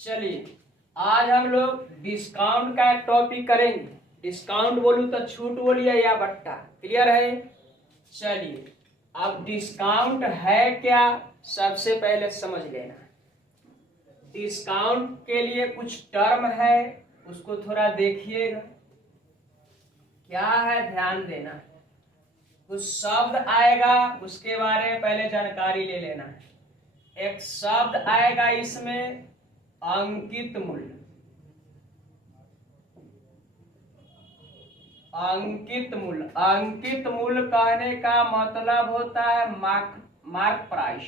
चलिए आज हम लोग डिस्काउंट का एक टॉपिक करेंगे। डिस्काउंट बोलूं तो छूट बोलिए या बट्टा, क्लियर है। चलिए अब डिस्काउंट है क्या, सबसे पहले समझ लेना। डिस्काउंट के लिए कुछ टर्म है, उसको थोड़ा देखिएगा क्या है, ध्यान देना। कुछ शब्द आएगा, उसके बारे में पहले जानकारी ले लेना है। एक शब्द आएगा इसमें अंकित मूल्य। अंकित मूल्य, अंकित मूल्य कहने का मतलब होता है मार्क प्राइस।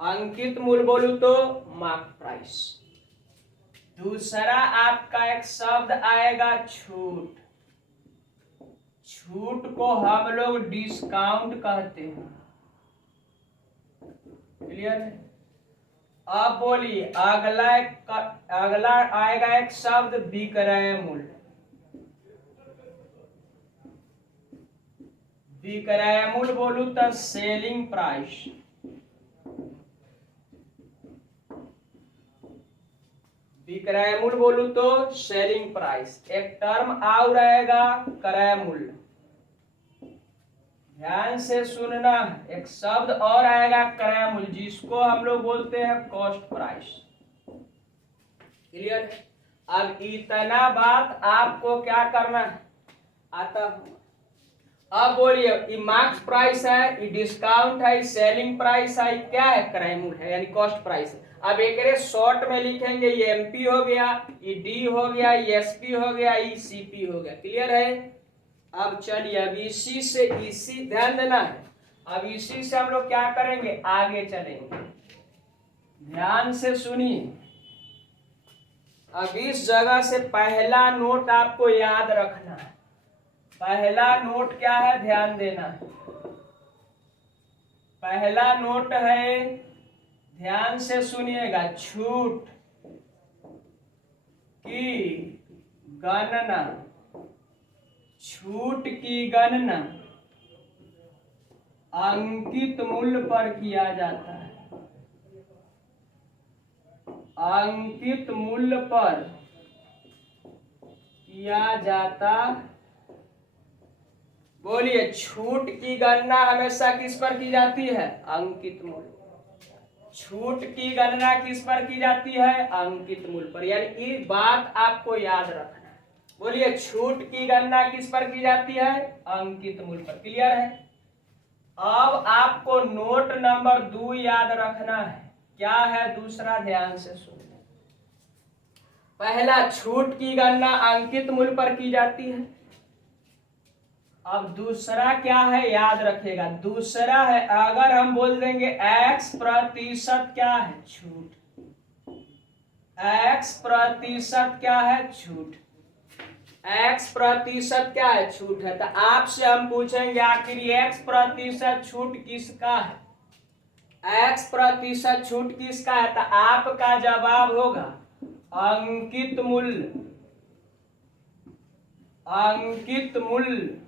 अंकित मूल्य बोलूं तो मार्क प्राइस। दूसरा आपका एक शब्द आएगा छूट। छूट को हम लोग डिस्काउंट कहते हैं, क्लियर है। अब बोलिए अगला आएगा एक शब्द विक्रय मूल्य। विक्रय मूल्य बोलूं तो सेलिंग प्राइस। विक्रय मूल्य बोलूं तो सेलिंग प्राइस। एक टर्म और रहेगा क्रय मूल्य, ध्यान से सुनना। एक शब्द और आएगा क्रय मूल्य, जिसको हम लोग बोलते हैं कॉस्ट प्राइस, क्लियर। अब इतना बात आपको क्या करना है आता। अब बोलिए ये मार्क्स प्राइस है, ये डिस्काउंट है, सेलिंग प्राइस है, क्या है, क्रय मूल्य है यानी कॉस्ट प्राइस है। अब एक शॉर्ट में लिखेंगे, ये एमपी हो गया, ये डी हो गया, ये एसपी हो गया, ये सीपी हो गया, क्लियर है। अब चलिए अब इसी ध्यान देना है। अब इसी से हम लोग क्या करेंगे, आगे चलेंगे, ध्यान से सुनिए। अब इस जगह से पहला नोट आपको याद रखना है। पहला नोट क्या है, ध्यान देना। पहला नोट है, ध्यान से सुनिएगा, छूट की गणना। छूट की गणना अंकित मूल्य पर किया जाता है। अंकित मूल्य पर किया जाता। बोलिए छूट की गणना हमेशा किस पर की जाती है, अंकित मूल्य। छूट की गणना किस पर की जाती है, अंकित मूल्य पर, यानी ये बात आपको याद रखना है। बोलिए छूट की गणना किस पर की जाती है, अंकित मूल्य पर, क्लियर है। अब आपको नोट नंबर 2 याद रखना है। क्या है दूसरा, ध्यान से सुनिए। पहला छूट की गणना अंकित मूल्य पर की जाती है। अब दूसरा क्या है, याद रखेगा। दूसरा है, अगर हम बोल देंगे x% क्या है, छूट। x% क्या है, छूट। x% क्या है, छूट है। तो आपसे हम पूछेंगे आखिर x% छूट किसका है, x% छूट किसका है। तो आपका जवाब होगा अंकित मूल्य। अंकित मूल्य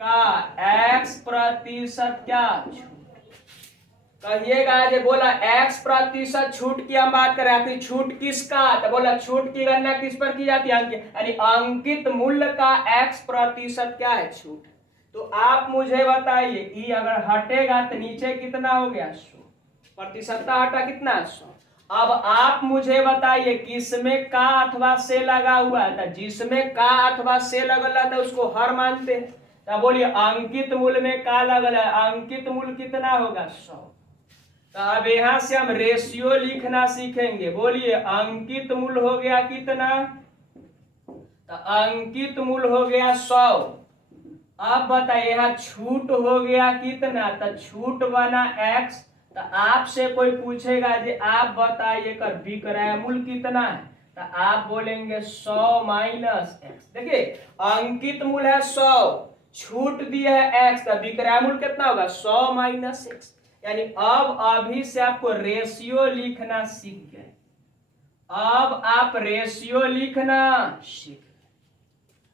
का x% क्या छूट। कहिएगा जे बोला x% छूट की हम बात करें, आखिर छूट किसका, तो बोला छूट की गणना किस पर की जाती है, अंकित, यानी अंकित मूल्य का x% क्या है, छूट। तो आप मुझे बताइए, ई अगर हटेगा तो नीचे कितना हो गया, 100 प्रतिशत हटा, कितना, 100। अब आप मुझे बताइए किसमें का अथवा से लगा हुआ है, तो जिसमें का अथवा से लगल है तो उसको हर मानते हैं। तो बोलिए अंकित मूल्य में का लगल है, अंकित मूल्य कितना होगा, 100। तो अब यहां से हम रेशियो लिखना सीखेंगे। बोलिए अंकित मूल्य हो गया कितना, तो अंकित मूल्य हो गया 100। अब बताइए यहाँ छूट हो गया कितना, तो छूट बना x। तो आपसे कोई पूछेगा जी आप बताइए कर विक्रय मूल्य कितना है, तो आप बोलेंगे 100 माइनस x। देखिए अंकित मूल्य है 100, छूट दी है x, तो विक्रय मूल्य कितना होगा, 100 माइनस x। यानी अब अभी से आपको रेशियो लिखना सीख गए। अब आप रेशियो लिखना सीख।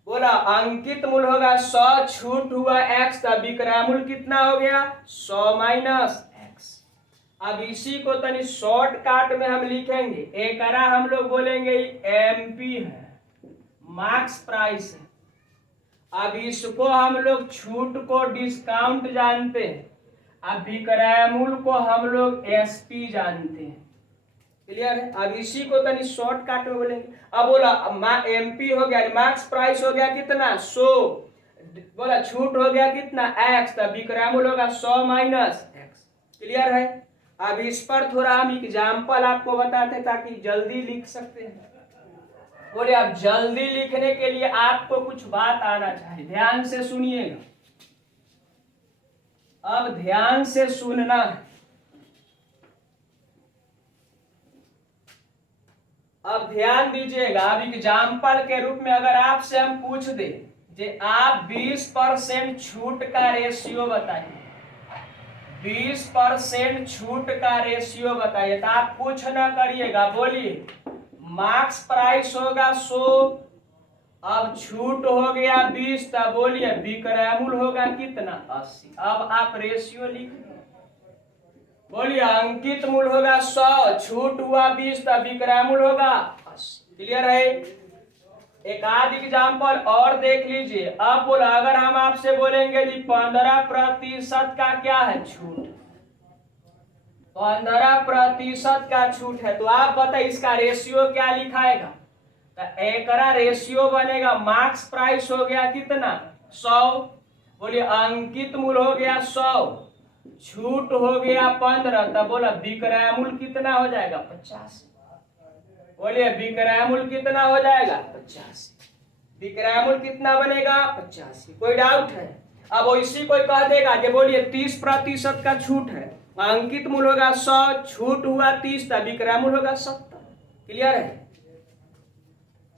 बोला अंकित मूल्य होगा 100, छूट हुआ x, का विक्रय मूल्य कितना हो गया, 100 माइनस x। अब इसी को तनी शॉर्टकट में हम लिखेंगे। एकरा हम लोग बोलेंगे एमपी है, मार्क्स प्राइस है। अब इसको हम लोग छूट को डिस्काउंट जानते हैं, अब विक्रय मूल्य को हम लोग एसपी जानते हैं। क्लियर है? अब इसी को तनी शॉर्टकट में बोलेंगे। अब बोला एमपी हो गया, मार्क्स प्राइस हो गया कितना 100, बोला छूट हो गया कितना x, तब विक्रय मूल्य होगा 100 माइनस x। क्लियर है? अब इस पर थोड़ा हम एग्जाम्पल आपको बताते हैं ताकि जल्दी लिख सकते हैं। बोले अब जल्दी लिखने के लिए आपको कुछ बात आना चाहिए, ध्यान से सुनिएगा। अब ध्यान से सुनना है। अब ध्यान दीजिएगा। अब एग्जाम्पल के रूप में अगर आपसे हम पूछ दे जे आप 20% छूट का रेशियो बताइए, 20% छूट का रेशियो बताइए, तो आप कुछ ना करिएगा, बोलिए मार्क्स प्राइस होगा 100, अब छूट हो गया 20, तब बोलिए विक्रय मूल्य होगा कितना 80। अब आप रेशियो लिख, बोलिए अंकित मूल्य होगा 100, छूट हुआ 20, तब विक्रय मूल्य होगा 80। क्लियर है? एक आध एग्जाम्पल और देख लीजिए। अब बोला अगर हम आपसे बोलेंगे जी 15% का क्या है छूट, 15% का छूट है, तो आप बताइए इसका रेशियो क्या लिखाएगा। तो एकरा रेशियो बनेगा मार्क्स प्राइस हो गया कितना 100, बोलिए अंकित मूल्य हो गया 100, छूट हो गया 15, तब बोला विक्रय मूल्य कितना हो जाएगा 50। बोलिए विक्रय मूल्य कितना हो जाएगा 50। विक्रय मूल्य कितना बनेगा 50। कोई डाउट है? अब वैसी कोई कह देगा कि बोलिए 30% का छूट है, अंकित मूल्य होगा 100, छूट हुआ 30, तब विक्रय मूल्य होगा 70। क्लियर है?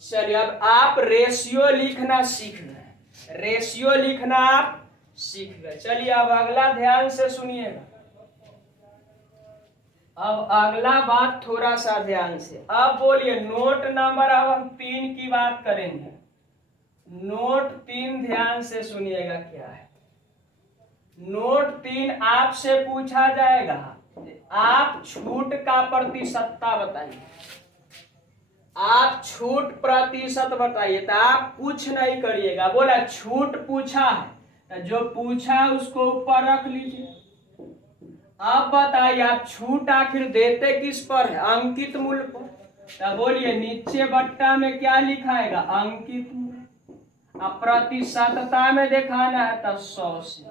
चलिए अब आप रेशियो लिखना सीख गए, रेशियो लिखना आप सीख गए। चलिए अब अगला ध्यान से सुनिएगा। अब अगला बात थोड़ा सा ध्यान से। अब बोलिए नोट नंबर, अब हम 3 की बात करेंगे। नोट 3 ध्यान से सुनिएगा क्या है। नोट 3 आपसे पूछा जाएगा आप छूट का प्रतिशतता बताइए, आप छूट प्रतिशत बताइए। तो आप कुछ नहीं करिएगा, बोला छूट पूछा है, जो पूछा है उसको ऊपर रख लीजिए। अब बताइए आप छूट आखिर देते किस पर है, अंकित मूल्य पर, तो बोलिए नीचे बट्टा में क्या लिखाएगा अंकित मूल्य। अब प्रतिशतता में दिखाना है तो 100 से।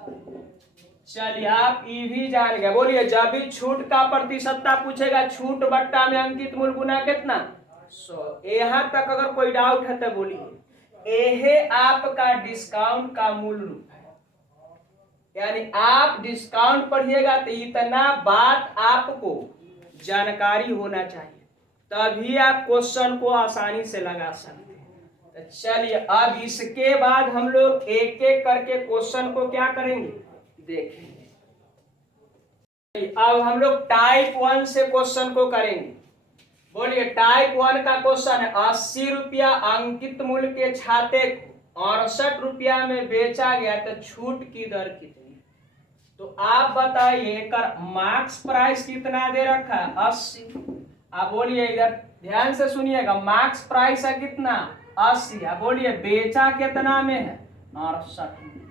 चलिए आप ये भी जान गए, बोलिए जब भी छूट का प्रतिशतता पूछेगा छूट बट्टा में अंकित मूल्य गुना कितना 100। यहाँ तक अगर कोई डाउट है तो बोलिए। यह आपका डिस्काउंट का मूल रूप है, यानी आप डिस्काउंट पढ़िएगा तो इतना बात आपको जानकारी होना चाहिए, तभी आप क्वेश्चन को आसानी से लगा सकते हैं। तो चलिए अब इसके बाद हम लोग एक एक करके क्वेश्चन को क्या करेंगे देखेंगे। अब हम लोग टाइप 1 से क्वेश्चन को करेंगे। बोलिए टाइप 1 का क्वेश्चन है 80 रुपया अंकित मूल्य के छाते को 68 रुपया में बेचा गया तो छूट की दर कितनी। तो आप बताइए कर मार्क्स प्राइस कितना दे रखा है 80। आप बोलिए इधर ध्यान से सुनिएगा, मार्क्स प्राइस है कितना 80। आप बोलिए बेचा कितना में है 68 में,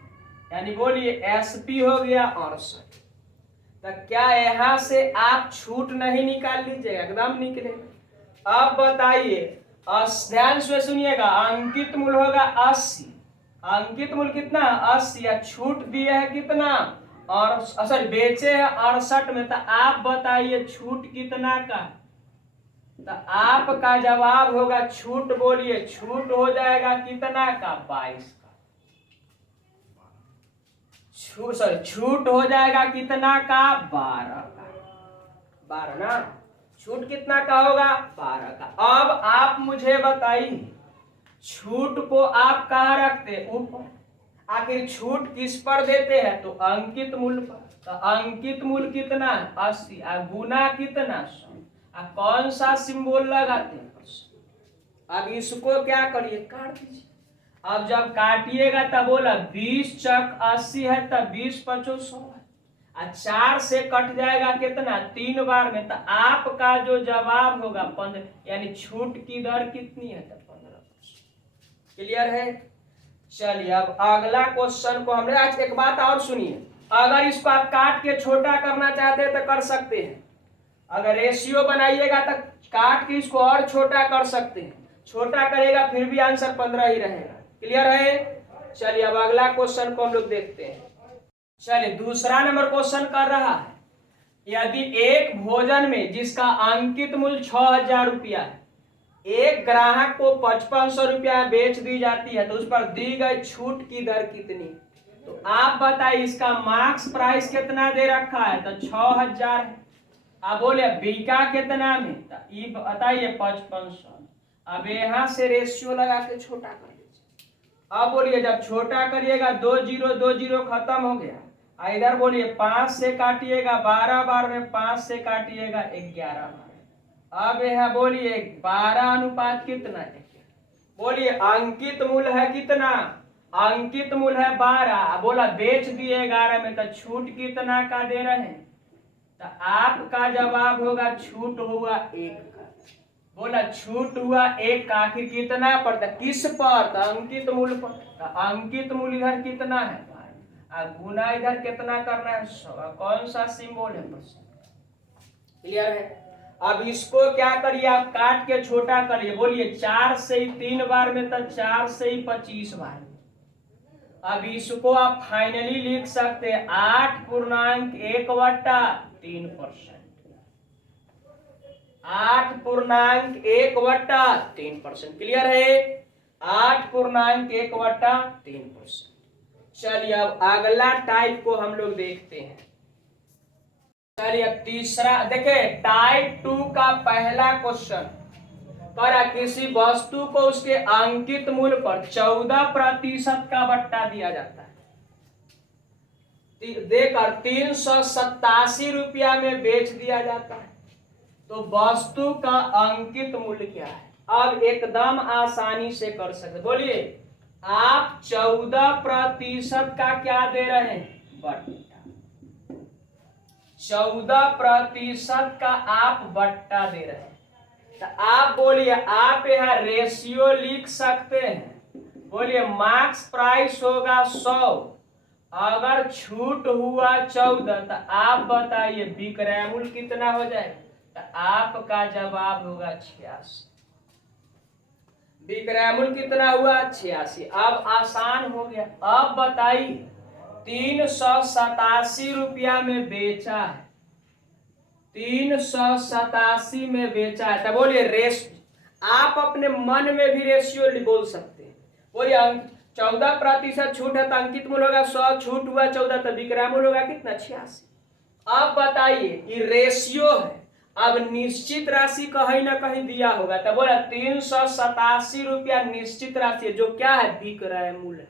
यानी बोलिए एसपी हो गया 68। तो क्या यहां से आप छूट नहीं निकाल लीजिएगा, एकदम निकलेगा। अब बताइए ध्यान से सुनिएगा, अंकित मूल्य होगा 80, अंकित मूल्य कितना 80 या छूट दिए है कितना और सॉरी बेचे है 68 में, तो आप बताइए छूट कितना का। तो आपका जवाब होगा छूट, बोलिए छूट हो जाएगा कितना का 22 का। छूट हो जाएगा कितना का 12 का, 12 ना। छूट कितना का होगा 12 का। अब आप मुझे बताइए छूट को आप कहाँ रखते ऊपर, आखिर छूट किस पर देते हैं तो अंकित मूल्य पर। तो अंकित मूल्य कितना है 80 और गुना कितना 100, कौन सा सिंबल लगाते हैं। अब इसको क्या करिए काट दीजिए। अब जब काटिएगा तब बोला 20 चक 80 है तब 20 पचो 100 है। और 4 से कट जाएगा कितना 3 बार में, तो आपका जो जवाब होगा 15, यानी छूट की दर कितनी है तो 15%। क्लियर है। चलिए अब अगला क्वेश्चन को हमने आज एक बात और सुनिए, अगर इसको आप काट के छोटा करना चाहते हैं तो कर सकते हैं, अगर रेशियो बनाइएगा तो काट के इसको और छोटा कर सकते हैं, छोटा करेगा फिर भी आंसर 15 ही रहेगा। क्लियर है। चलिए अब अगला क्वेश्चन को हम लोग देखते हैं। चलिए दूसरा नंबर क्वेश्चन कर रहा है, यदि एक भोजन में जिसका अंकित मूल्य 6000 रुपया है, एक ग्राहक को 5500 रुपया बेच दी जाती है, तो उस पर दी गई छूट की दर कितनी? तो आप बताइए इसका मार्क्स प्राइस कितना दे रखा है, तो 6000 है। आप बोले बिका कितना में, तो ये बताइए 5500। अब यहाँ से रेशियो लगा के छोटा कर लीजिए। अब बोलिए जब छोटा करिएगा 2 0 2 0 खत्म हो गया, इधर बोलिए 5 से काटिएगा 12 बार में, 5 से काटिएगा 11 बार। अब यहाँ बोलिए 12 अनुपात कितना है, बोलिए अंकित मूल्य है कितना, अंकित मूल्य है 12, बोला बेच दिए 11 में, तो छूट कितना का दे रहे हैं, तो आपका जवाब होगा छूट हुआ 1 का। बोला छूट हुआ 1 का, आखिर कितना पड़ता किस पर, तो अंकित मूल्य पर। तो अंकित मूल्य इधर कितना है, गुना इधर कितना करना है 100, कौन सा सिंबल है परसेंट। क्लियर है। अब इसको क्या करिए आप काट के छोटा करिए, बोलिए 4 से 3 बार में, तो 4 से 25 बार। अब इसको आप फाइनली लिख सकते हैं 8.1/3%, 8.1/3%। क्लियर है। 8.1/3%। चलिए अब अगला टाइप को हम लोग देखते हैं। चलिए अब तीसरा देखिए, टाइप 2 का पहला क्वेश्चन करा, किसी वस्तु को उसके अंकित मूल्य पर 14% का बट्टा दिया जाता है, देकर 387 रुपया में बेच दिया जाता है, तो वस्तु का अंकित मूल्य क्या है? अब एकदम आसानी से कर सकते, बोलिए आप 14% का क्या दे रहे हैं, बट्टा। 14% का आप बट्टा दे रहे हैं, तो आप बोलिए आप यहाँ रेशियो लिख सकते हैं, बोलिए मार्क्स प्राइस होगा 100, अगर छूट हुआ 14, तो आप बताइए विक्रय मूल्य कितना हो जाएगा, तो आपका जवाब होगा 86। विक्रय मूल्य कितना हुआ 86। अब आसान हो गया। अब बताइए 387 रुपया में बेचा है, 387 में बेचा है, तो बोलिए रेस, आप अपने मन में भी रेशियो बोल सकते हैं, बोलिए 14% छूट है तो अंकित मूल्य होगा 100, छूट हुआ 14 तो विक्रय मूल्य होगा कितना 86। अब बताइए ये रेशियो है, अब निश्चित राशि कहीं ना कहीं दिया होगा, तो बोला 387 रुपया निश्चित राशि है, जो क्या है विक्रय मूल्य।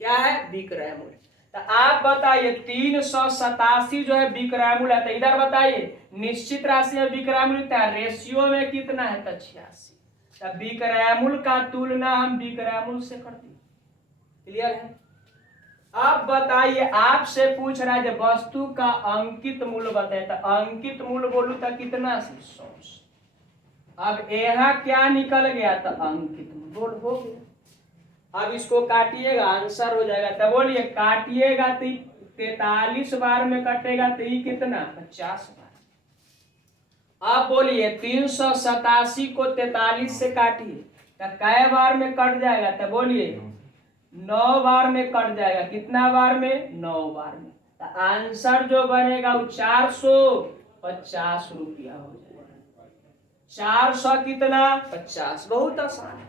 क्या है विक्रय मूल्य। तो आप बताइए 387 जो है विक्रय मूल्य है, तो इधर बताइए निश्चित राशि है विक्रय मूल्य, रेशियो में कितना है तो 86। तो विक्रय मूल्य का तुलना हम विक्रय मूल्य से करते हैं। क्लियर है। अब बताइए आपसे पूछ रहा है वस्तु का अंकित मूल्य बताए, तो अंकित मूल्य बोलू तो कितना 100। अब यहाँ क्या निकल गया, तो अंकित मूल्य हो गया। अब इसको काटिएगा आंसर हो जाएगा, तो बोलिए काटिएगा तो 43 बार में कटेगा, तो ये कितना 50 बार। अब बोलिए 387 को 43 से काटिए तो कै बार में कट जाएगा, तो बोलिए 9 बार में कट जाएगा। कितना बार में 9 बार में। तो आंसर जो बनेगा वो 450 रुपया हो जाएगा। 400 कितना 50। बहुत आसान है,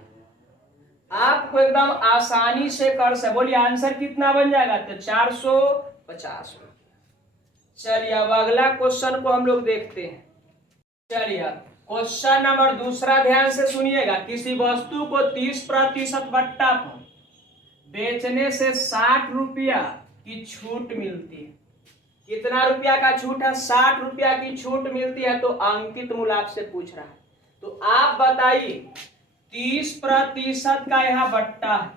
आपको एकदम आसानी से कर सकते। बोलिए आंसर कितना बन जाएगा, तो 450 रुपया। चलिए अब अगला क्वेश्चन को हम लोग देखते हैं। चलिए क्वेश्चन नंबर दूसरा ध्यान से सुनिएगा। किसी वस्तु को 30% बट्टा पर बेचने से 60 रुपया की छूट मिलती है। कितना रुपया का छूट है, 60 रुपया की छूट मिलती है, तो अंकित मूल्य आपसे पूछ रहा है। तो आप बताइए 30% का यहाँ बट्टा है,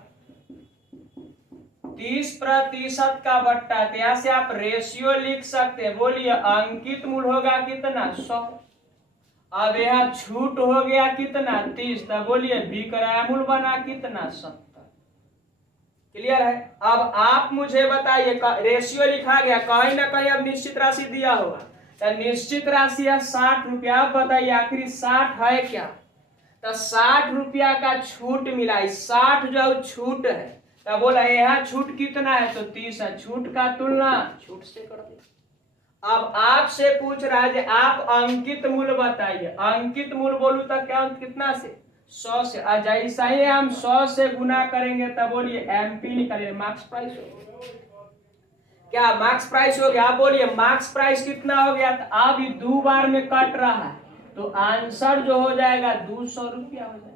30% का बट्टा, तो यहाँ से आप रेशियो लिख सकते हैं। बोलिए अंकित मूल होगा कितना 100। अब यहाँ छूट हो गया कितना 30, तो बोलिए विक्रय मूल बना कितना 70। क्लियर है। अब आप मुझे बताइए, रेशियो लिखा गया, कहीं ना कहीं अब निश्चित राशि दिया होगा, तो निश्चित राशि है 60 रुपया। आप बताइए आखिर 60 है क्या, तो 60 रुपया का छूट मिला, 60 जो छूट है, तो बोला यहाँ छूट कितना है, तो 30 है। छूट का तुलना छूट से कर दे। अब आपसे पूछ रहा है आप अंकित मूल्य बताइए। अंकित मूल्य बोलू तो क्या कितना से 100 से। जैसा ही हम 100 से गुना करेंगे तब बोलिए एमपी निकालिए, मार्क्स प्राइस हो। क्या मार्क्स प्राइस हो गया। आप बोलिए मार्क्स प्राइस कितना हो गया, तो अब ये 2 बार में कट रहा है, तो आंसर जो हो जाएगा 200 रुपया हो जाएगा।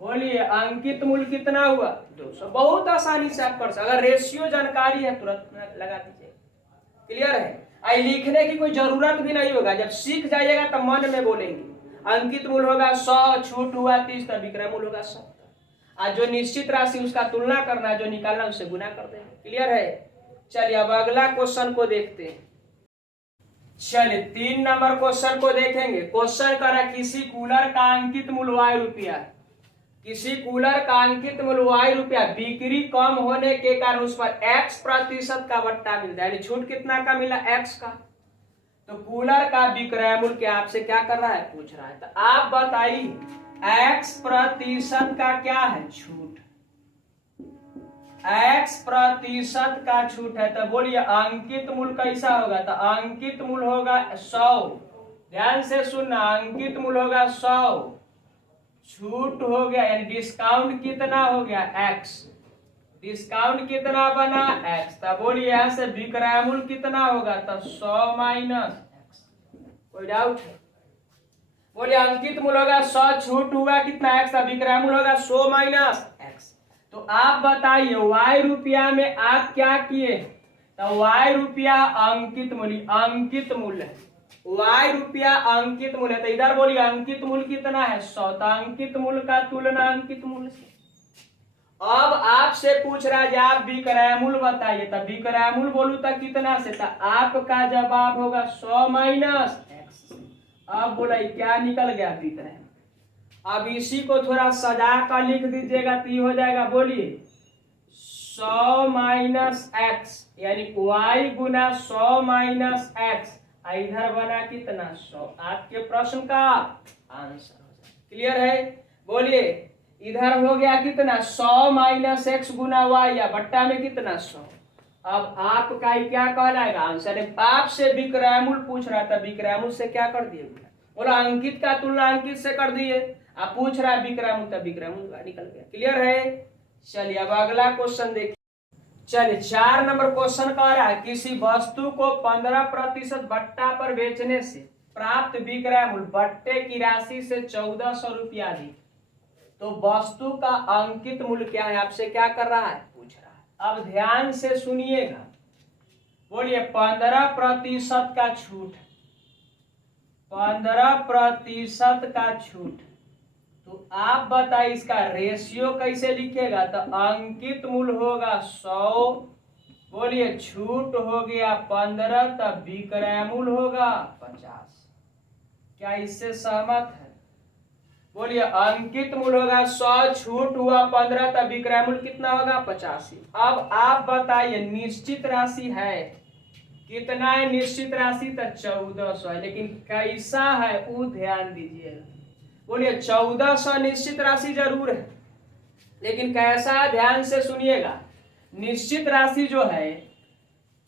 बोलिए अंकित मूल्य कितना हुआ 200। बहुत आसानी से आप कर सकते, अगर रेशियो जानकारी है तुरंत लगा दीजिए। क्लियर है। आई लिखने की कोई जरूरत भी नहीं होगा, जब सीख जाइएगा तब मन में बोलेंगे। अंकित मूल्य होगा 100, छूट हुआ 30, तब विक्रय मूल्य होगा 70। आज जो निश्चित राशि उसका तुलना करना, जो निकालना उससे गुना कर देंगे। क्लियर है। चलिए अब अगला क्वेश्चन को देखते हैं। चलिए 3 नंबर क्वेश्चन को देखेंगे। क्वेश्चन करा किसी कूलर का अंकित मूल्य y रुपया, किसी कूलर का अंकित मूल्य y रुपया, बिक्री कम होने के कारण उस पर x% का बट्टा मिलता है, यानी छूट कितना का मिला x का। तो कूलर का विक्रय मूल्य क्या आपसे क्या कर रहा है, पूछ रहा है। तो आप बताइए x% का क्या है, छूट। x% का छूट है, तो बोलिए अंकित मूल्य कैसा होगा, तो अंकित मूल्य होगा 100। ध्यान से सुनना, अंकित मूल्य होगा 100, छूट हो गया यानी डिस्काउंट कितना हो गया x, डिस्काउंट कितना बना x। तो बोलिए यहां से विक्रय मूल्य कितना होगा, तो 100 माइनस x। कोई डाउट है। बोलिए अंकित मूल्य होगा 100, छूट हुआ कितना x, तो विक्रय मूल्य होगा 100 माइनस x। तो आप बताइए y रुपया में आप क्या किए, तो y रुपया अंकित मूल्य, अंकित मूल्य y रुपया अंकित मूल्य, तो इधर बोलिए अंकित मूल्य कितना है 100, तो अंकित मूल्य का तुलना अंकित मूल्य से। अब आपसे पूछ रहा है आप विक्रय मूल्य बताइए, तो विक्रय मूल्य बोलू तो कितना से, तो आपका जवाब होगा 100 माइनस x। अब बोला क्या निकल गया विक्रय। अब इसी को थोड़ा सजा कर लिख दीजिएगा तो ये हो जाएगा, बोलिए 100 माइनस x, यानी y गुना 100 माइनस x, इधर बना कितना 100। आपके प्रश्न का आंसर हो जाए। क्लियर है। बोलिए इधर हो गया कितना 100 माइनस x गुना y, या बट्टा में कितना 100। अब आपका क्या कहलाएगा आंसर है। आपसे विक्रय मूल्य पूछ रहा था, विक्रय मूल्य से क्या कर दिए, बोला अंकित का तुलना अंकित से कर दिए। आप पूछ रहा है विक्रय मूल्य, तब विक्रय मूल्य निकल गया। क्लियर है। चलिए अब अगला क्वेश्चन देखिए। चलिए 4 नंबर क्वेश्चन कह रहा है किसी वस्तु को 15% बट्टा पर बेचने से प्राप्त विक्रय मूल्य बट्टे की राशि से 1400 रुपया अधिक, तो वस्तु का अंकित मूल्य क्या है, आपसे क्या कर रहा है, पूछ रहा है। अब ध्यान से सुनिएगा। बोलिए 15% का छूट, 15% का छूट, तो आप बताइए इसका रेशियो कैसे लिखेगा, तो अंकित मूल्य होगा 100, बोलिए छूट हो गया 15, तब विक्रय मूल्य होगा 50। क्या इससे सहमत है। बोलिए अंकित मूल्य होगा 100, छूट हुआ 15, तब विक्रय मूल्य कितना होगा 85। अब आप बताइए निश्चित राशि है कितना है, निश्चित राशि तो 1400 है, लेकिन कैसा है वो ध्यान दीजिएगा। बोलिए 1400 निश्चित राशि जरूर है, लेकिन कैसा है ध्यान से सुनिएगा। निश्चित राशि जो है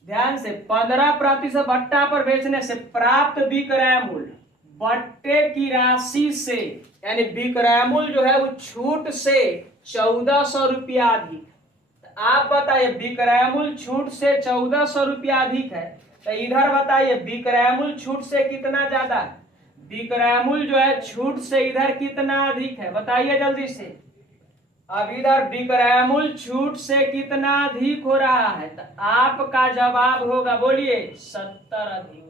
ध्यान से 15% बट्टा पर बेचने से प्राप्त विक्रय मूल्य बट्टे की राशि से, यानी विक्रय मूल्य जो है वो छूट से 1400 रुपया अधिक। तो आप बताइए विक्रय मूल्य छूट से 1400 रुपया अधिक है, तो इधर बताइए विक्रय मूल्य छूट से कितना ज्यादा है, विक्रय मूल्य जो है छूट से इधर कितना अधिक है, बताइए जल्दी से। अब इधर विक्रय मूल्य छूट से कितना अधिक हो रहा है, तो आपका जवाब होगा, बोलिए 70 अधिक।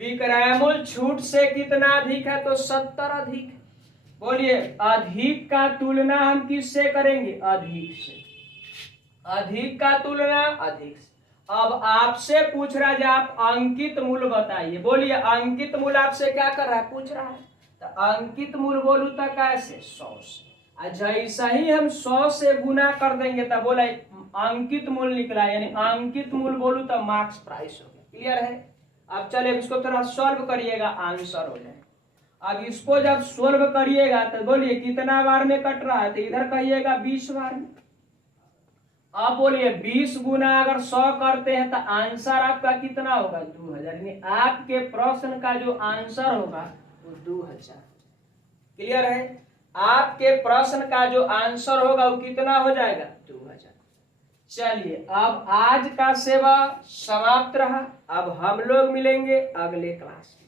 विक्रय मूल्य छूट से कितना अधिक है, तो 70 अधिक। बोलिए अधिक का तुलना हम किससे करेंगे, अधिक से। अधिक का तुलना अधिक से। अब आपसे पूछ रहा है जो आप अंकित मूल्य बताइए, बोलिए अंकित मूल्य आपसे क्या कर रहा है, पूछ रहा है। तो अंकित मूल्य बोलू तो कैसे, 100 से। जैसा ही हम 100 से गुना कर देंगे तब बोला अंकित मूल्य निकला, यानी अंकित मूल्य बोलू तो मार्क्स प्राइस हो गया। क्लियर है। अब चलिए इसको थोड़ा सॉल्व करिएगा, आंसर हो जाए। अब इसको जब सोल्व करिएगा तो बोलिए कितना बार में कट रहा है, तो इधर कहिएगा 20 बार में। अब बोलिए 20 गुना अगर 100 करते हैं तो आंसर आपका कितना होगा, 2000। यानी आपके प्रश्न का जो आंसर होगा वो 2000। क्लियर है। आपके प्रश्न का जो आंसर होगा वो कितना हो जाएगा, 2000। चलिए अब आज का सेवा समाप्त रहा। अब हम लोग मिलेंगे अगले क्लास में।